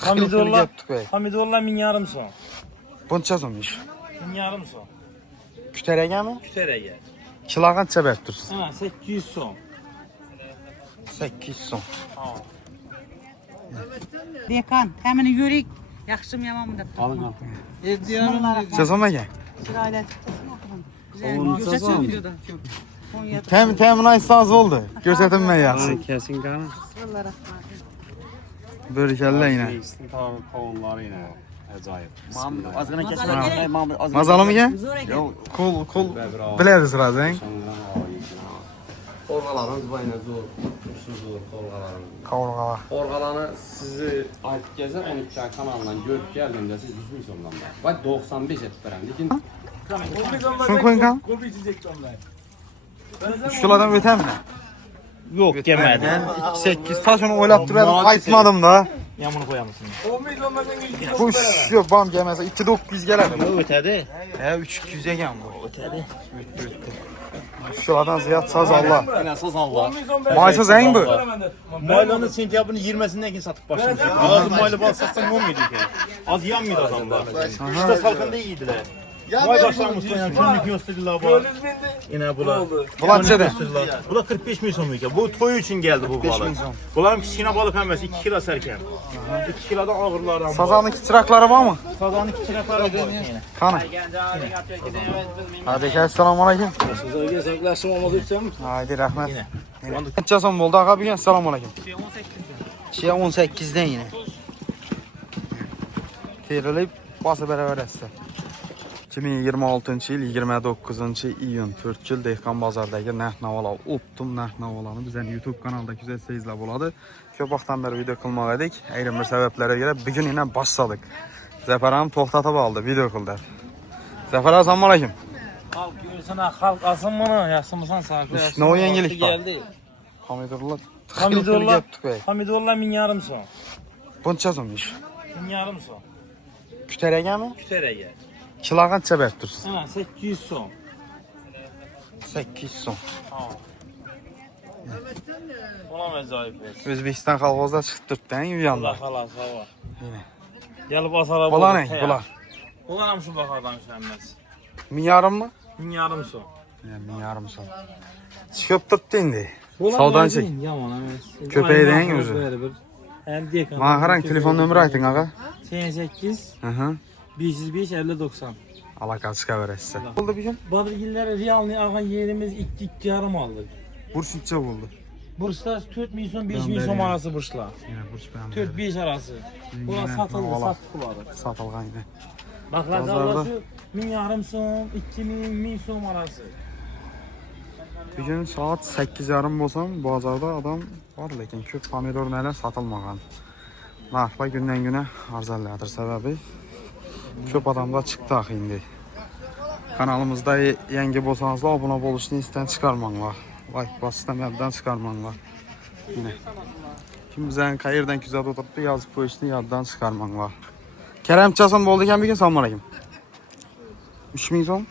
Hamidullah 1000 so'm. Buncha so'mmish. 1000 so'm. Küteregami? Küterege. Kilo qancha berib tursiz? Ha, 800 so'm. 800 so'm. Ha. Dekan, temini yürek. Yaxşım yamanmı dep. Alın. Necha so'm ekan? Sırayla Onu Göstereceğim videoda. Temin aytsangiz bo'ldi. Ko'rsatilmayapti. Kesin qani. Vallahi Börkalla yine. Tabii kavunları yine. Acayip. Azgına kesin. Mazalımı gel? Yok. Kul. Bileriz razı hein? Orgalarınız bayına zor. Zor orgalarınız. Kavurgalar. Orgalanı sizi ayıp gezer 12 kanalından görüp geldiğimde siz 100 bin sondan var. Vay 95 et veren. Lekin Şunu koyun kan. 3 kilodan öter mi? Yok, gelmedi. Ben 8 taş onu oylap duruyordum. Kayıtmadım da. Yamını koyar mısın? Bu yok bam gelmezse 2900 gelir. Bu ötedi. 3200 egen bu. Ötedi. Şuradan ziyad saz Allah. Yine saz Allah. Maysız en bu. Maylanın sentyabrın 20'sinden ki satıp başlamış. Az maylı bal satsan 10 muydu ki? Az yanmıyordu adamlar. İşte salkında iyiydiler. May başlamışsın yani günlük gösterdiler bu. Yine bula. Bulan çede. Bula 45 milyon so'm. Bu toy için geldi bu balık. Bunların kichkina balık hemmesi 2 kilo serken. 2 kilodan ağırlardan. Sazanın çırakları var mı? Sazanın çırakları var yine. Kanı. Hadi gel selamun aleyküm. Sizlerge saklaşım olmaz etsem. Haydi rahmet. Kaçça son oldu abi gel selamun aleyküm. Şey 18'den yine. Terilip bası beraber etse. 2026 yıl 29 iyun 4 yıl Dehqon bozordagi narx-navolar optim narx-navolarni bizning YouTube kanalida kuzatsangiz bo'ladi. Ko'p vaqtdan beri video qilmoq edik. Ayrim bir sabablarga ko'ra bugun yana boshladik. Zafar ham to'xtatib oldi, video qildi. Zafar assalomu alaykum. Xalq yursin, xalq alsin buni, yaxshimisan sağ Ne o yengelik bor? geldi. Hamidullah. Hamidullah 1000 so'm. Buncha so'mmish. 1000 so'm. Küteregami? Küterege. Kilo qancha berib tursiz? Ha, 800 so'm. 800 so'm. Ha. Ulan acayip. O'zbekiston qalbozda chiqib turibdi-ku u Allah yoqda. xalas, hava. Yine. Gelip asara Bular ne? Bular. Bular ham shu bahodan ishlanmas. 1000 mı? 1000 so'm. Yani 1000 so'm. Chiqib turibdi endi. Savdan çek. Yomon emas. Köpeğin o'zi. Hem dekan. Mana qarang, telefon nomeri ayting aga. 88 Aha. 505 50 90. Alakalı çıkaverasiz. Oldu bugün? Badırgillere realni algan yerimiz 2-2,5 aldık. Burs necha bo'ldi? Burslar 4 milyon so'm 5 milyon so'm arası burslar. Yine burs bilan. 4-5 arası. Bular satıldı, sattık buları. Satilgan edi. Baklavalar şu 1000 so'm, 2000 so'm arası. Bugün saat 8:30 bo'lsam, bozorda adam bor, lekin ko'p pomidor nelar sotilmagan. Narxlar günden güne arzonladir sababi ko'p odamlar chiqdi endi. Kanalımızda yangi bo'lsangizlar, obuna bo'lishni esdan chiqarmanglar. Like bosishdan yoddan chiqarmanglar. Yine. Kim bizdan qayerdan kuzatib o'tiribdi, yozib qo'yishni yoddan chiqarmanglar. Karamcha so'm bo'ldi ekan bugun, assalomu alaykum. 3000 so'm.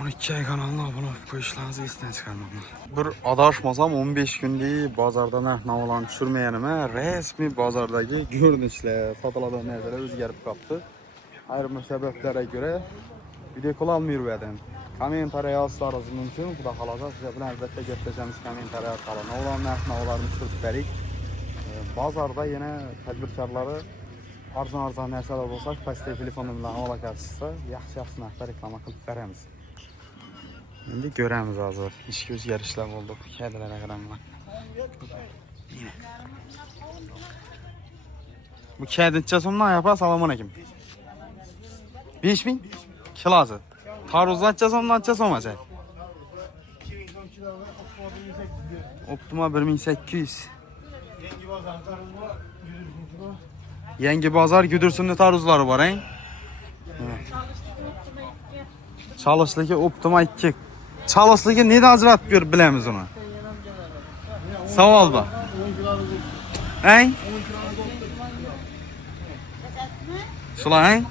12 ay kanalına abone olup qo'yishlaringizni esdan chiqarmanglar. Bir adashmasam 15 kunlik bozorda narx-navolarni tushirmaganima, rasmiy bozordagi ko'rinishlar, sotiladigan narsalar o'zgarib qoldi. Ayrim sabablarga ko'ra video qilolmayverdim. Kommentariy yozishlaringiz mumkin. Xudo xolasa sizlar bilan albatta gaplashamiz kommentariy orqali. Narx-navolarni tushirib berik. Bozorda yana tadbirkorlari arzon narsalar bo'lsa, pastda telefonim bilan aloqa qilsa, yaxshi narxda reklama qilib beramiz. Endi ko'ramiz hozir. Ishga o'zgarishlar bo'ldi. Kadalarga qaramlar. Bu kadincha so'mdan yapar, assalomu alaykum. 5000 kilosi. Tarvuzlancha so'mdancha so'macha. Optima 1800. Yangi bozor Gudursunni tarvuzlari bor, hein? Çalışligi Optima 2. Çalışligi neden ajratib ko'rib bilamiz uni? Savol bor. Hein? Shular, hein?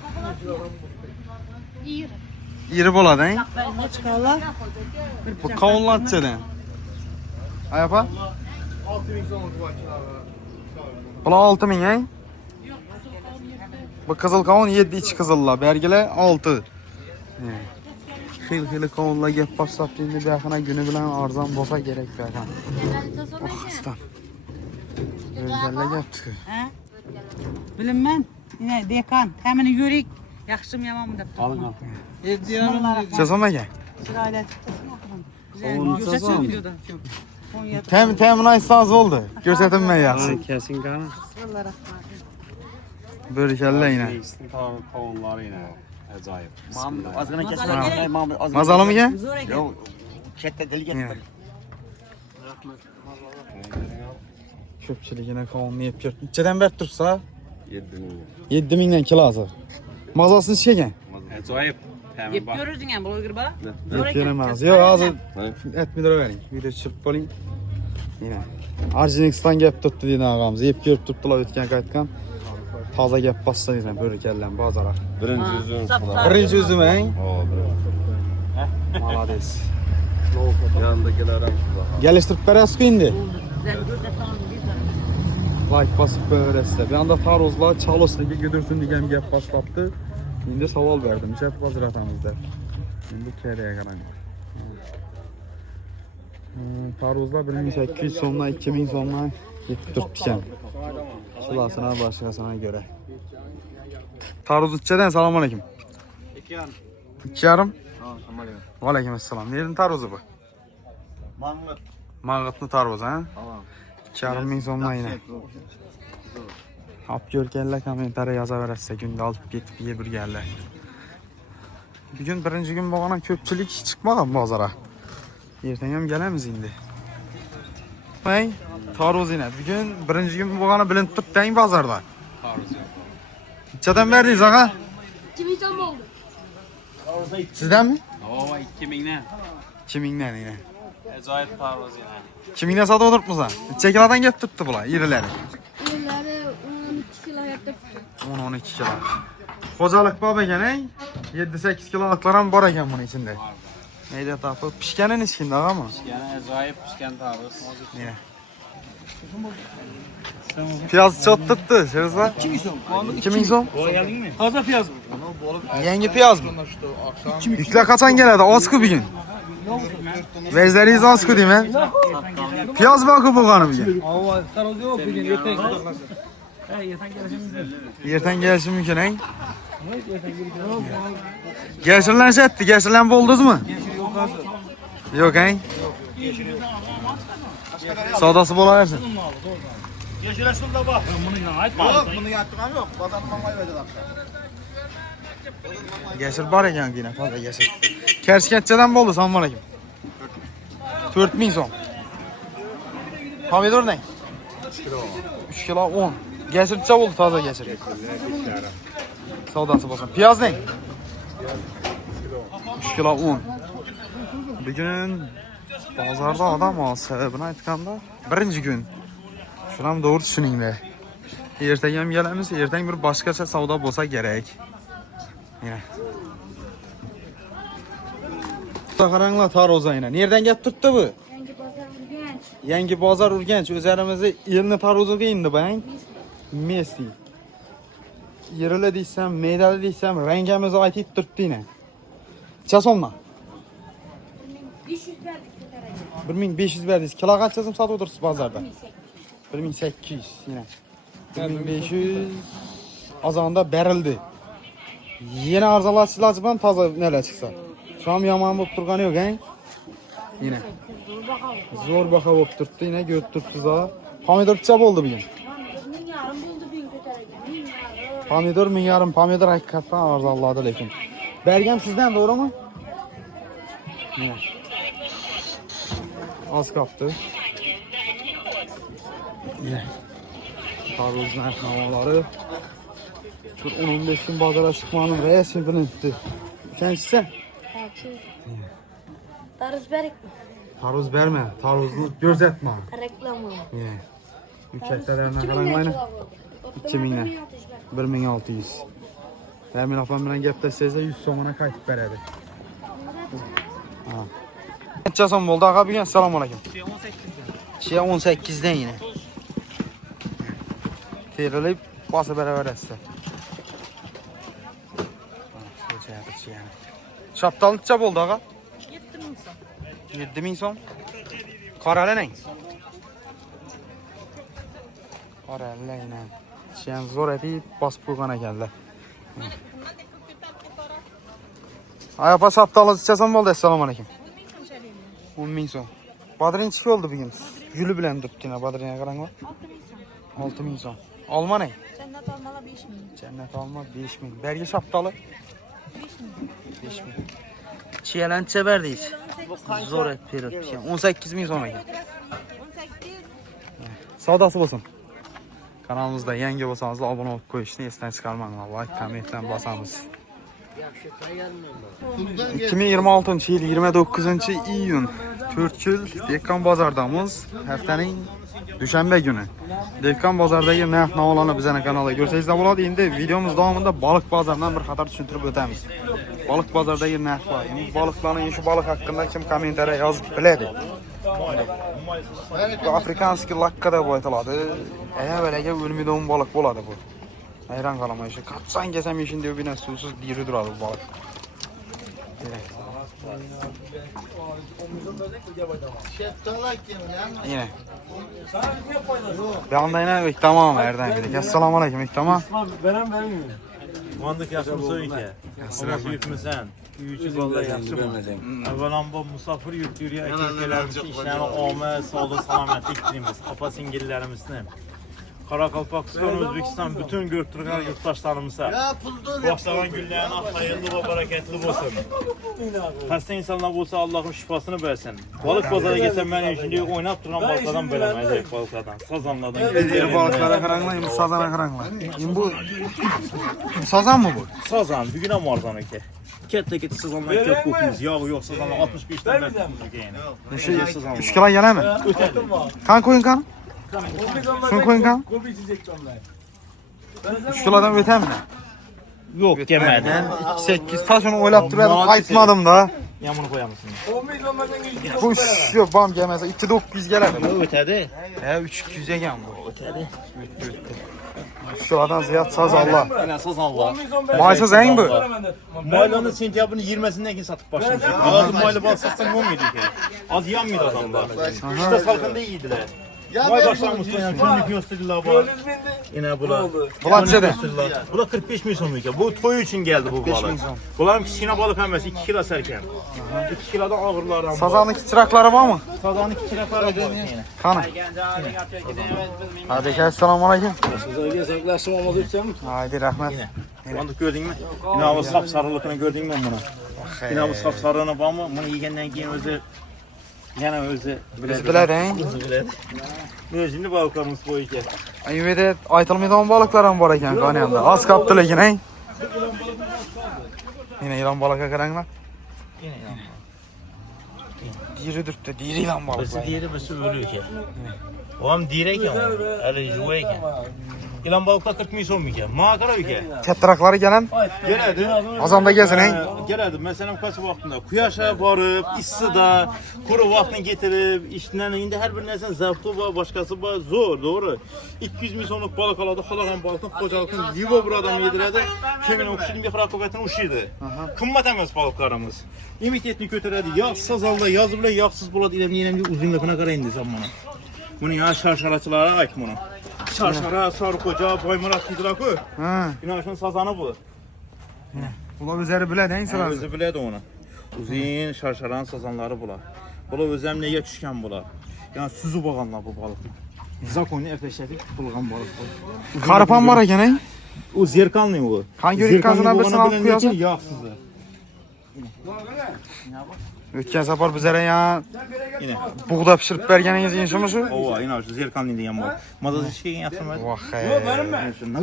İri bo'ladi, hein? Bu qovunlarchadan. Ayapa? 6000 so'm bu kilolar. Bular 6000 he? Bu qizil qovun 7 iç qizillar, bergilar 6. Xil-xili qovunlar gap boshlab endi bu yaqina kuni bilan arzon bo'lsa kerak bu yaqin. Oxistan. O'rganlar gapti. Ha? Bilinmem. Yine dekan. Hemen yürek. Yaxşım yamanmı dep. Alın al. Çesamaga. Sırayla. Güzel. Onu Göstersin sazam. videoda. 17. Temin aytsangiz bo'ldi. Ko'rsatilmay yaxshi. Kesin qani. Yıllara. Bo'rkalla yine. Kavunları yine. Acayip. Azgına kesin. Mazali gerek. Mazalimiga? Zor eken. Yok. Chat'te deli getdi. Ko'pchiligini qovunni yeb ketdi. Nechadan berib tursa? 7 7 dan kilosi. Mazasini chekan. Acayip. Hemen Yep bak. görürdün yani blogger ba. Yeb beraman. Yo'q, hozir aytmaydiravering. Video tushirib qoling. Yine. Arjiniston gap turibdi deydi og'amiz. Yeb ko'rib turibdilar o'tgan qaytgan. Toza gap bossa deydi bo'rikallan bozora. Birinci üzüm. Birinchi o'zim, eng. Молодец. Yanındakiler ham. Geliştirib berasiz-ku endi. Like bosib ko'rasiz. Bu anda tarozlar Chalosniga götürsün degan gap boshlabdi. Endi savol berdim. Chat vaziratamizda. Endi keriga qarang. Tarozlar 1800 so'mdan 2000 so'mdan yetib turibdi ekan. Shulasina boshqasina göre. Taroz nechadan? Assalomu alaykum. 2,5. Va alaykum assalom. Nerning tarozi bu? Mang'it. Mang'itni tarozi, ha? 2,5 ming so'mdan yine. Olib ko'rganlar kommentariya yozaverasiz. Kunda olib ketib yeb yurganlar. Bugun birinchi kun bo'lgani ko'pchilik chiqmagan bozorga. Ertaga ham kelamiz endi. Hey, tarozina. Bugun birinchi kun bo'lgani bilinib turibdi bozorda. Nechadan berdingiz, og'a? 2000 so'm bo'ldi. Sizdanmi? Oo 2000'den. 2000 dan yine. Acayip taroz yine. 2000 dan sotib o'tiribmiz. Necha kilodan kelib turibdi bular, yirilari? Yerlari 12 kilo yaptı. 10-12 kilo. Xo'jalik bor ekan, 7-8 kiloliklar ham bor ekan buning ichida. Neydi tapib pishgani nechkindi, og'ami? Yani acayip pişken taroz. Yine. Piyoz çok tuttu, Şerzlar. 2000 so'm. 2000 so'm? Taze piyaz mı? Yangi piyoz mı? Yükler kaçan geladi? Az-ku bugün. Vezleringiz az-ku deyman. Piyoz bor-ku bo'lgani bugun. Taroz yok bugün ertaga. Ertan kelishi mumkin, eng. Yashirlanshyapti, yashirlan bo'ldingizmi? Yo'q, eng. Savdosi bo'laversin. Yeşil da bak. Yok bunu yaptım yok. Vatanıma may verdi Yashir bor ekan yine, fazla yashir. Kershkatchadan bo'ldi, assalomu alaykum. 4000 so'm. Pomidor ne? 3 kilo 10. Yashircha bo'ldi, toza yashir. Savdosi bo'lsin. Piyoz ne? 3 kilo 10. Bugun bozorda odam oz, buni aytganda birinchi kun. Shuni ham to'g'ri tushuninglar. Ertaga ham kelamiz, ertaga bir boshqacha savdo bo'lsa kerak. Yine. Qaranglar tarozayni. Nereden kelib turibdi bu? Yangi bozor Urganch. Yangi bozor Urganch. O'zlarimizni elni taroziga endi bang. Messi. Yerili deysam, medali deysam, rangimizni aytib turibdi yine. Necha so'mdan? 500 verdik ko'taradi. 1500 berdingiz. Kilo qancha so'm sotib o'tirsiz bozorda? 1800 yine. 1500 azonda berildi. Yeni arzalashchilar bilan toza nelar chiqsa. Şu an yomon bo'lib turgani yo'q, eng. Yine. Zo'r baho bo'lib turibdi, yine ko'rib turibsiz ha. Pomidor necha bo'ldi bugun? 1000 yarim bo'ldi bugun ko'taradi. 1000 yarim. Pomidor 1000 yarim, pomidor hakikaten arzonladi lekin. Bergam sizdan, to'g'rimi? Yine. Az qoldi. Yine. Taroz narx-navolar. Bir 10-15 kun bozorga chiqmanim resmi bilinibdi. Ishonchisa? Tarız berikmi? Taroz berme, tarozni ko'rsatma. Reklama. Yine. Yükseklerine qaranglayni. 2000 1600. Ramin opam bilan gaplashsangiz 100 so'mona qaytib beradi. Ha. Necha so'm bo'ldi, og'a bugun? Assalomu alaykum. 18 dan yine. terilib basıb beraber etsin. Şaptalı neçə oldu ağa? 7000 so'm. 7000 so'm. Qaralı ne? Qaralı ne? Şen zor edip basıp koyğan ekanlar. Ay apa şaptalı neçəsən oldu? Assalamu alaykum. 10.000 so'm. Badrin neçə oldu bugün? Gülü bilen tutduna badrinə qaran var? 6000 so'm. Alma ne? Cennet almalar 5000. Cennet alma 5000. Berge şaptalı 5000. Çiğelen çeberdeyiz. Zor et periyot. 18.000 sonra gel. 18. Savdası olsun. Kanalımızda yenge olsanız da abone olup koyuşunu esden çıkarmayın. Like, komentten basamız. 2026 yıl 29 iyun Türkül Dekkan bazardamız. Haftanın Düşənbə günü. Dekkan bazardagi narx navolarni bizning kanalda ko'rsangizlar bo'ladi. Endi videomuz davomida baliq bozoridan bir qator tushuntirib o'tamiz. Baliq bozoridagi narxlar, baliqlarning shu baliq haqida kim kommentariya yozib biladi. Bu afrikanskiy lakka deb aytiladi. Avvaliga o'lmaydigan baliq bo'ladi bu. Hayron qolaman shu qatsan kesam ishinde bir narsa suvsiz diri turadi bu baliq. Yine. Bir anda yine tamam Erden gidelim. Esselamu aleyküm tamam. Mandık yaşım söyle. Ama yürütmesen. Üçü vallahi yaxşı mı? Avvalamba musafir yurtdurya erkeklerimiz işlerine ome, sağlık, selametlik dilimiz. Apa singillerimizle. Karakalpakistan, Özbekistan bütün görtürgen yurttaşlarımıza başlanan günlerin hayırlı ve bereketli olsun. Hasta insanlar olsa Allah'ın şifasını versin. Balık pazara geçen ben şimdi oynap duran balıklardan bölemeyecek balıklardan. Sazanlardan. Diğer balıklara karanlayayım, sazana karanla. Bu sazan mı bu? Sazan, bugün ama arzanı ki. Kette sazanlar kep kokumuz. Yağı yok sazanlar 65'ten ben kokumuz yani. 3 kilo gele mi? Ötedi. Kan koyun kan. Şunu koyun kan. 3 kilodan öte mi? Yok gemeden. 8 taş onu oylap duruyordum, kayıtmadım da. Yağmuru koyar mısın? Bu yok bam gelmezse 2.900 gelir. Ötedi. 3.200'e gel bu. Ötedi. 3 kilodan ziyad saz Allah. Yine saz Allah. Maysız en bu. Maylanın sentyabrın 20'sinden ki satıp başlamışlar. Az maylı bal satsan ne olmuyordu ki? Az yanmıyordu adamlar. İşte salkında iyiydiler. May başlamış yani günlük gösterdiler bu. Yine bula. Bula neçədir? Bula 45 milyon so'm ekan. Bu toy için geldi bu balık. Bunların kichkina balık emas, 2 kilo serken. 2 kilodan ağırlardan. Sazanlık çırakları var mı? Sazanın kichkinaları var yine. Kanı. Hadi gel selamun aleyküm. Haydi rahmet. Mandık gördün mü? Yine bu sapsarılıkını gördün mü bunu? Yine bu sapsarılığına bak mı? Bunu yiyenden keyin özü yana özü Biz bilərik. Ne şimdi balıklarımız bu iki. Ayıvede aytılmaydigan balıklar var ekan Konya'da. Az kaptı lekin ey. Yine ilan balığa qaranglar. Yine yan. Diri duribdi, diri ilan balık. Birisi diğeri birisi ölü ki. O hem direk ya. Öyle juve ki. İlan balıklar 40 milyon so'm ekan. Mağa qarab ekan. Kettirakları gelen Geledi. azanda gezin ey. Geledi. Mesela kaç vaxtında quyoşa barıb, issida, quru vaxtını getirib, işdən indi hər bir nəsin zəvqi var, başqası var, zor, doğru. 200 milyonluq balıq aladı, xalagan balıqın qocalıqın livo bir adam yedirədi, kimin oxşidin bir raqabətini uçuydu. Qımmat əməz balıqlarımız. İmitiyetini götürədi, yağsız alda, yazıbla yağsız buladı, ilə bir uzunluğuna qara indi zamanı. Bunu ya şarşaraçılara ait bunu. Şarşara, sarı koca, baymarak gidirak o. Ha. İnaşın sazanı bu. Bunlar üzeri bilədi ey sıra. Özü bilədi onu. Uzun şarşaranın sazanları bunlar. Bunlar öz əmniyə düşkən bunlar. Yəni süzü bağanlar bu balıqlar. Zakoni əfəşəfi bulğan balık bu. Karpan var ekan ey. O zerkanlı o. Hangi yörük kazına bir sınav kuyasın? Yağsızı. Ötken safar bizlere ya Yine. buğda pişirip bergeniniz inşimi şu? Ova, yine şu zerkanlı diyen var. Mazazı şeyin yapsın var. Vah hey.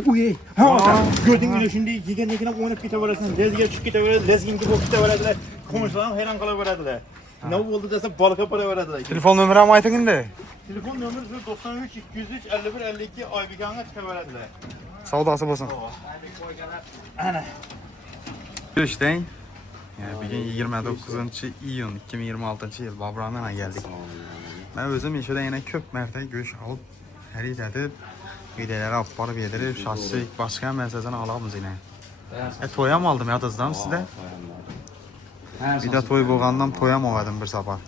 Uy, ha, gördün mü şimdi yigendekine oynayıp giteveresin. Lezgiye çık giteveresin. Lezgin gibi giteverediler. Komşularım hayran kalaverediler. Ne oldu dese balıka para verediler. Telefon numaramı aytın indi. Telefon nömrü 93 203 51 52 Aybigan'a çıkaverediler. Savdası olsun. Ana. İşte bugün 29 iyun 2026 yıl Babramana geldik. Ben özüm yeşilde yine köp mərtə görüş alıp hərəkət edib Videoları alıp barıp yedirip şahsi başka mesajını alamız yine. Toyam aldım ya dızdan sizde. Bir de toy boğandan toyam oğadım bir sabah.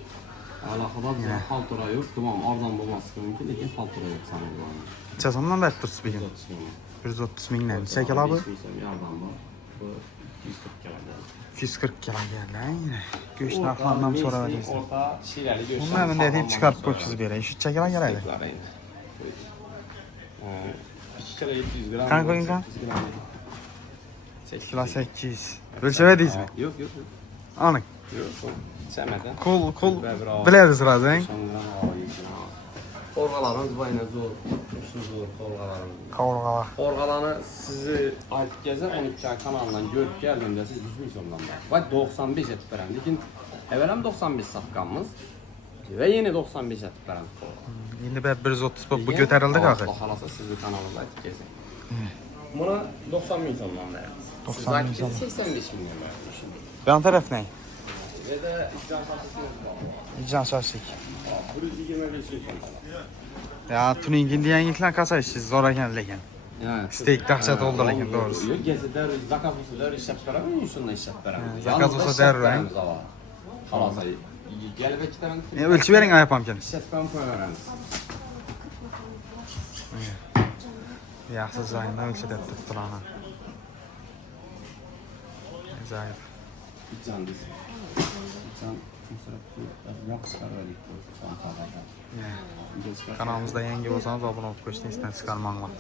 Alakada bizə haltura yox, tamam arzan olması mümkün, lakin haltura yox sana bu an. Çazımdan da tutuz bir gün. 130 minlə. Şəkil abi? Yardan bu. Bu 140 kilo. 240 kilo geldi yine. Göç narxlarından sonra veririz. Orta şeyləri göç. Bunu hemen deyip çıkarıp koyuyoruz bir yere. Şu çəkilən gələydi. 2 kilo 700 gram. Kanka koyun kan. 8 Kilo 8. Ölçemedeyiz mi? Yok yok yok. Anık. Yok. Səmədən. Kol bileriz razı hein? Orqalarınız bayına zor. Zor orqalarınız. Kavurgalar. Orqalanı sizi Ayt Gəzər 12 kanalından görüb gəldimdə siz 100 min somdan var. Vay 95 etib verəm. Lakin əvvələm 95 satqanımız və yenə 95 etib verəm. İndi ben 130 bu götərildi qaxı. Baxalasa sizi kanalınızda Ayt Gəzər. Buna 90 min somdan verəmiz. 90 min Siz 85 milyon verəmişsiniz. Yan tərəf nə? Və də icra satışınız var. İcan şaşık. Bu 25 milyon. Ya tuningin diyen yıklan kasa siz zor eken leken. Steak dahşat oldu lakin doğrusu. Yok gezide zakaz olsa der iş yaptıramı şununla iş yaptıramı. Zakaz olsa der ben. Halasa gelip iki tane. Ölçü verin ayapam ki. İş yapmam koyarız. Yaxsız ayında ölçü de tuttu ana. Zayıf. Can biz. Can yapışlar öyle. Kanalımızda yeni olsanız abone olup koşun isten çıkarmanlar.